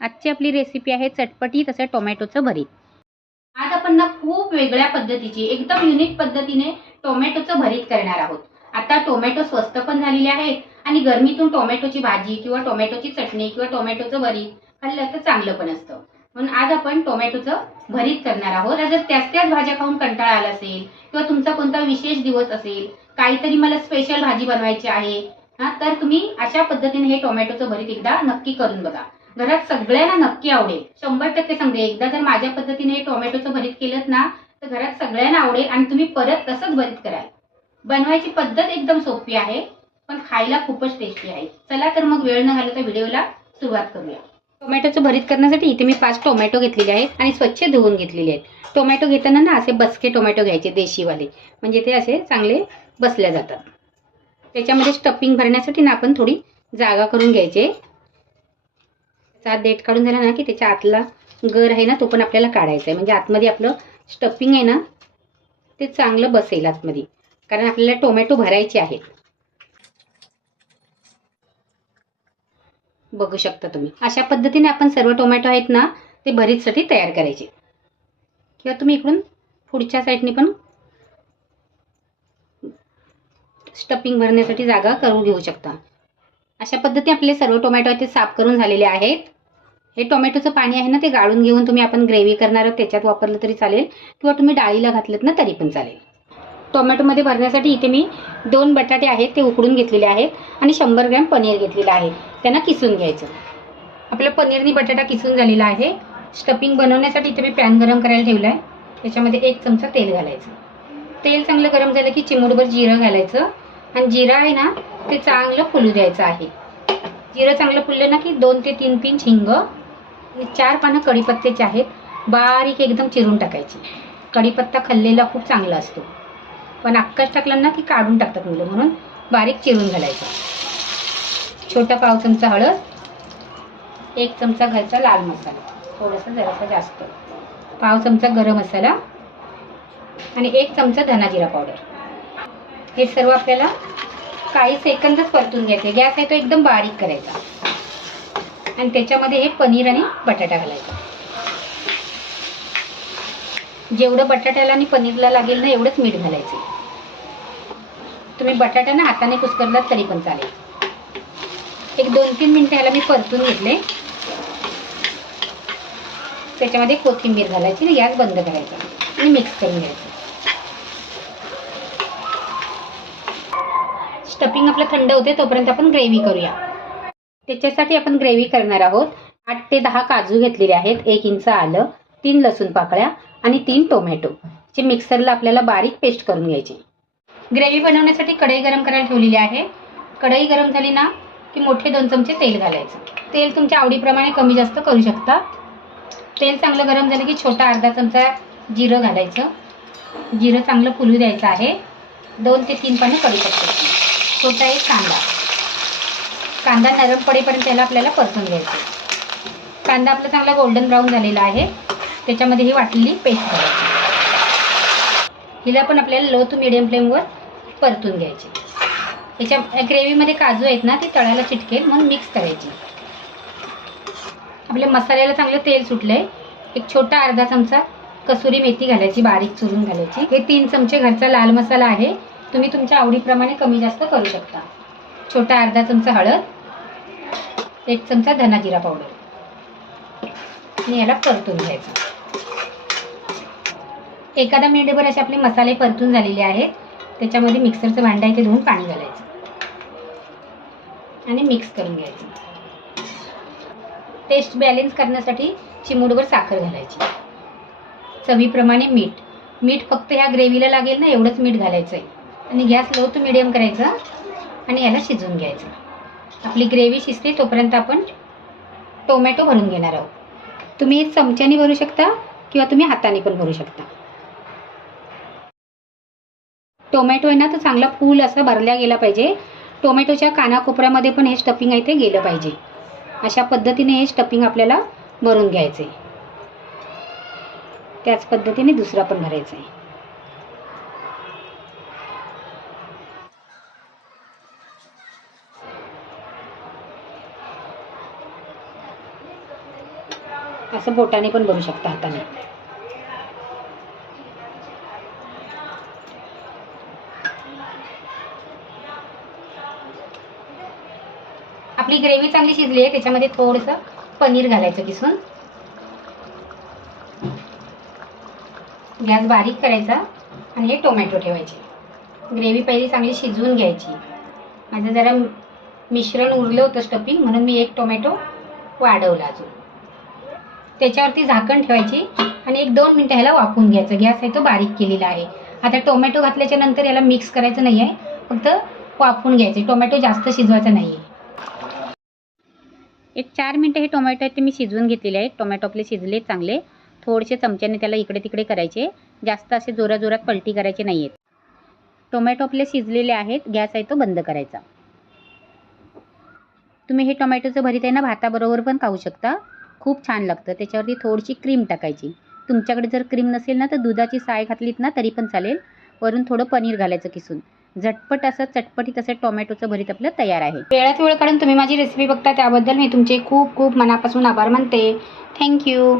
आजची आपली रेसिपी आहे चटपटी तसं टोमॅटोचं भरीत. आज आपण ना खूप वेगळ्या पद्धतीची एकदम युनिक पद्धतीने टोमॅटोचं भरीत करणार आहोत. आता टोमॅटो स्वस्त पण झालेले आहेत आणि गरमीतून टोमॅटोची भाजी किंवा टोमॅटोची चटणी किंवा टोमॅटोचं भरीत खाल्लं तर चांगलं पण असतं. म्हणून आज आपण टोमॅटोचं भरीत करणार आहोत. आता जर त्याच त्याच भाज्या खाऊन कंटाळा आला असेल किंवा तुमचा कोणता विशेष दिवस असेल काहीतरी मला स्पेशल भाजी बनवायची आहे हा तर तुम्ही अशा पद्धतीने हे टोमॅटोचं भरीत एकदा नक्की करून बघा. घरात सगळ्यांना नक्की आवडेल. शंभर टक्के सांगते एकदा जर माझ्या पद्धतीने हे टोमॅटोचं भरीत केलं ना तर घरात सगळ्यांना आवडेल आणि तुम्ही परत तसंच भरीत कराल. बनवायची पद्धत एकदम सोपी आहे पण खायला खूपच टेस्टी आहे. चला तर मग वेळ न घालवता व्हिडिओला सुरुवात करूया. टोमॅटोचं भरीत करण्यासाठी इथे मी पाच टोमॅटो घेतलेले आहेत आणि स्वच्छ धुवून घेतलेले आहेत. टोमॅटो घेताना ना असे बसके टोमॅटो घ्यायचे देशीवाले. म्हणजे ते असे चांगले बसल्या जातात. त्याच्यामध्ये स्टफिंग भरण्यासाठी ना आपण थोडी जागा करून घ्यायचे. आत देठ काढून झाला ना की त्याच्या आतला गर आहे ना तो पण आपल्याला काढायचा आहे म्हणजे आतमध्ये आपलं स्टफिंग आहे ना ते चांगलं बसेल आतमध्ये. कारण आपल्याला टोमॅटो भरायचे आहेत. बघू शकता तुम्ही. अशा पद्धतीने आपण सर्व टोमॅटो आहेत ना ते भरीतसाठी तयार करायचे. किंवा तुम्ही इकडून पुढच्या साईडने पण स्टफिंग भरण्यासाठी जागा करून घेऊ शकता. अशा पद्धतीने आपले सर्व टोमॅटो आहेत ते साफ करून झालेले आहेत. हे टोमॅटोचं पाणी आहे ना ते गाळून घेऊन तुम्ही आपण ग्रेव्ही करणार आहोत त्याच्यात वापरलं तरी चालेल. किंवा तुम्ही डाळीला घातलं ना तरी पण चालेल. टोमॅटोमध्ये भरण्यासाठी इथे मी दोन बटाटे आहेत ते उकडून घेतलेले आहेत आणि शंभर ग्रॅम पनीर घेतलेलं आहे. त्यांना किसून घ्यायचं. आपलं पनीरनी बटाटा किसून झालेला आहे. स्टफिंग बनवण्यासाठी इथे मी पॅन गरम करायला ठेवला आहे त्याच्यामध्ये एक चमचा तेल घालायचं. तेल चांगलं गरम झालं की चिमूटभर जिरं घालायचं. आणि जिरं आहे ना ते चांगलं फुलू द्यायचं आहे. जिरं चांगलं फुललं ना की दोन ते तीन पिंच हिंग चार पानं कढीपत्त्याचे आहेत. बारीक एकदम चिरून टाकायची. कढीपत्ता खाल्लेला खूप चांगला असतो. पण अक्काच टाकला ना की काढून टाकतात मुलं म्हणून बारीक चिरून घालायचं. छोटा पाव चमचा हळद एक चमचा घरचा लाल मसाला थोडासा जरासा जास्त. पाव चमचा गरम मसाला आणि एक चमचा धना जिरा पावडर. हे सर्व आपल्याला काही सेकंदच परतून घ्यायचे गॅस आहे तो एकदम बारीक करायचा. आणि त्याच्यामध्ये हे पनीर आणि बटाटा घालायचा. जेवढं बटाट्याला आणि पनीरला लागेल ना एवढंच मीठ घालायचं. तुम्ही बटाटा ना हाताने कुस्करलात तरी पण चालेल. एक दोन तीन मिनटं ह्याला मी परतून घेतले. त्याच्यामध्ये कोथिंबीर घालायची आणि गॅस बंद करायचा आणि मिक्स करून घ्यायचं. स्टफिंग आपलं थंड होते तोपर्यंत आपण ग्रेव्ही करूया. त्याच्यासाठी आपण ग्रेव्ही करणार आहोत. आठ ते दहा काजू घेतलेले आहेत. एक इंच आलं तीन लसूण पाकळ्या आणि तीन टोमॅटो. जे मिक्सरला आपल्याला बारीक पेस्ट करून घ्यायची. ग्रेव्ही बनवण्यासाठी कढई गरम करायला ठेवलेली आहे. कढई गरम झाली ना की मोठे दोन चमचे तेल घालायचं. तेल तुमच्या आवडीप्रमाणे कमी जास्त करू शकता तेल चांगलं गरम झालं की छोटा अर्धा चमचा जिरं घालायचं. जिरं चांगलं फुलू द्यायचं आहे. दोन ते तीन पानं शकतो छोटा एक कांदा. कांदा नरम पडेपर्यंत त्याला आपल्याला परतून घ्यायचं कांदा आपला चांगला गोल्डन ब्राऊन झालेला आहे. त्याच्यामध्ये ही वाटलेली पेस्ट घालायची हिला पण आपल्याला लो टू मिडियम फ्लेमवर परतून घ्यायची याच्या ग्रेव्हीमध्ये काजू आहेत ना ते तळायला चिटकेल म्हणून मिक्स करायची आपल्या मसाल्याला चांगलं तेल सुटलंय. एक छोटा अर्धा चमचा कसुरी मेथी घालायची बारीक चुरून घालायची. हे तीन चमचे घरचा लाल मसाला आहे. तुम्ही तुमच्या आवडीप्रमाणे कमी जास्त करू शकता. छोटा अर्धा चमचा हळद एक चमचा धना जिरा पावडर आणि याला परतून घ्यायचं. एखादा मिनिटभर असे आपले मसाले परतून झालेले आहेत त्याच्यामध्ये मिक्सरचं भांडं आहे ते धुवून पाणी घालायचं. आणि मिक्स करून घ्यायचं. टेस्ट बॅलेन्स करण्यासाठी चिमूटभर साखर घालायची. चवीप्रमाणे मीठ. मीठ फक्त ह्या ग्रेव्हीला लागेल ना एवढंच मीठ घालायचं आहे आणि गॅस लो टू मिडियम करायचा. आणि याला शिजवून घ्यायचं. आपली ग्रेव्ही शिजते तोपर्यंत आपण टोमॅटो भरून घेणार आहोत. तुम्ही चमच्याने भरू शकता किंवा तुम्ही हाताने पण भरू शकता. टोमॅटो आहे ना तो चांगला फूल असा भरल्या गेला पाहिजे. टोमॅटोच्या कानाकोपऱ्यामध्ये पण हे स्टफिंग आहे ते गेलं पाहिजे. अशा पद्धतीने हे स्टफिंग आपल्याला भरून घ्यायचं आहे त्याच पद्धतीने दुसरा पण भरायचा आहे असं बोटाने पण भरू शकता हाताने. आपली ग्रेव्ही चांगली शिजली आहे त्याच्यामध्ये थोडंसं पनीर घालायचं किसून. गॅस बारीक करायचा आणि हे टोमॅटो ठेवायचे. ग्रेव्ही पहिली चांगली शिजवून घ्यायची. माझं जरा मिश्रण उरलं होतं स्टफिंग म्हणून मी एक टोमॅटो वाढवला अजून. त्याच्यावरती झाकण ठेवायची आणि एक दोन मिनटं ह्याला वाफवून घ्यायचं. गॅस आहे तो बारीक केलेला आहे. आता टोमॅटो घातल्याच्या नंतर याला मिक्स करायचं नाही आहे फक्त वाफवून घ्यायचे. टोमॅटो जास्त शिजवायचा नाही आहे एक चार मिनटं हे टोमॅटो आहेत ते मी शिजवून घेतलेले आहेत. टोमॅटो आपले शिजले चांगले. थोडेसे चमच्याने त्याला इकडे तिकडे करायचे. जास्त असे जोराजोरात पलटी करायचे नाही आहेत टोमॅटो आपले शिजलेले आहेत. गॅस आहे तो बंद करायचा. तुम्ही हे टोमॅटोचं भरीत आहे ना भाताबरोबर पण खाऊ शकता. खूप छान लागतं. त्याच्यावरती थोडीशी क्रीम टाकायची. तुमच्याकडे जर क्रीम नसेल ना तर दुधाची साय घातलीत ना तरी पण चालेल. वरून थोडं पनीर घालायचं किसून. झटपट असं चटपटीत असं टोमॅटोचं भरीत आपलं तयार आहे. वेळात वेळ काढून तुम्ही माझी रेसिपी बघता त्याबद्दल मी तुमचे खूप खूप मनापासून आभार मानते. थँक्यू